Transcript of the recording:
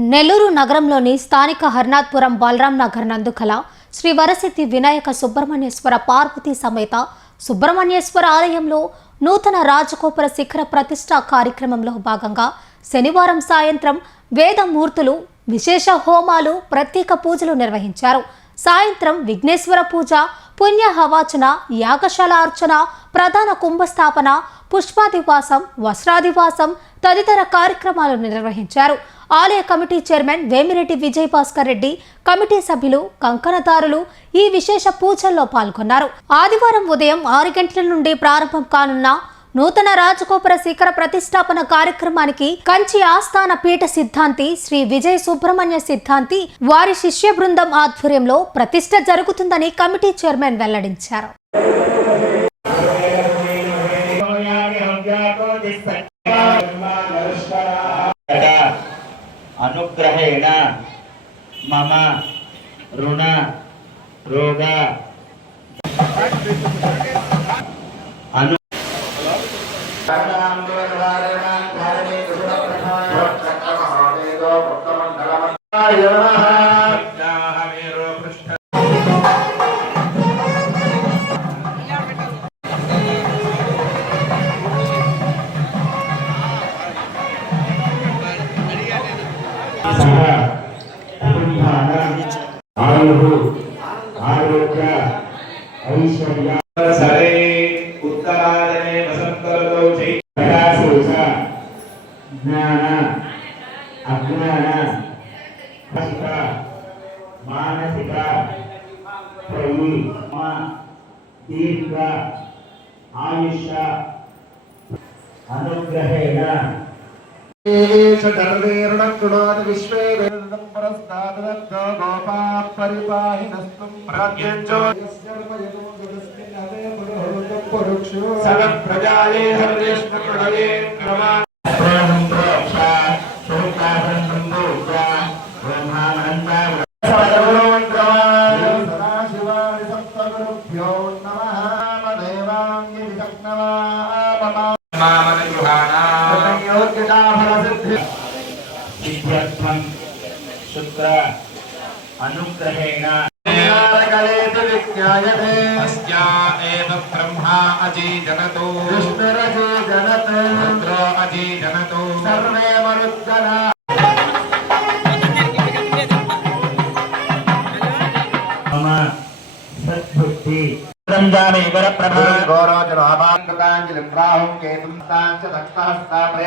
నెల్లూరు నగరంలోని స్థానిక హర్నాథ్పురం బలరాం నగర్ నందు కల శ్రీ వరసిద్ధి వినాయక సుబ్రహ్మణ్యేశ్వర పార్వతీ సమేత సుబ్రహ్మణ్యేశ్వర ఆలయంలో నూతన రాజగోపుర శిఖర ప్రతిష్ఠ కార్యక్రమంలో భాగంగా శనివారం సాయంత్రం వేదమూర్తులు విశేష హోమాలు ప్రత్యేక పూజలు నిర్వహించారు. సాయంత్రం విఘ్నేశ్వర పూజ, పుణ్య హవాచన, యాగశాల అర్చన, ప్రధాన కుంభస్థాపన, పుష్పాదివాసం, వస్త్రాదివాసం తదితర కార్యక్రమాలు నిర్వహించారు. ఆలయ committee chairman Vemireddy Vijay Bhaskar Reddy, committee సభ్యులు, కంకణదారులు ఈ విశేష పూజల్లో పాల్గొన్నారు. ఆదివారం ఉదయం 6 గంటల నుండి ప్రారంభం కానున్న నూతన రాజగోపుర శిఖర ప్రతిష్టాపన కార్యక్రమానికి కంచి ఆస్థాన పీఠ సిద్ధాంతి శ్రీ విజయ సుబ్రహ్మణ్య సిద్ధాంతి వారి శిష్య బృందం ఆధ్వర్యంలో ప్రతిష్ఠ జరుగుతుందని కమిటీ చైర్మన్ వెల్లడించారు. అనుగ్రహేణ మమ రుణ రోగ అను ఆరోగ్య ఐశ్వర్య సరే ఉత్తరాయణే వసంతరతో ప్రకాశోష జ్ఞాన అజ్ఞాన మానసిక దీర్ఘ ఆయుష అనుగ్రహేణ శుక్ర అనుగ్రహేణ బ్రహ్మా అజీజనతో రుద్రో అజీజనతో సర్వే మరుద్గణ మమ సద్బుద్ధి రంజామి వర ప్రభా గౌరవజన ఆభాంగతాంజలి ప్రాహుం కేతుం తాంచ దక్షహస్తా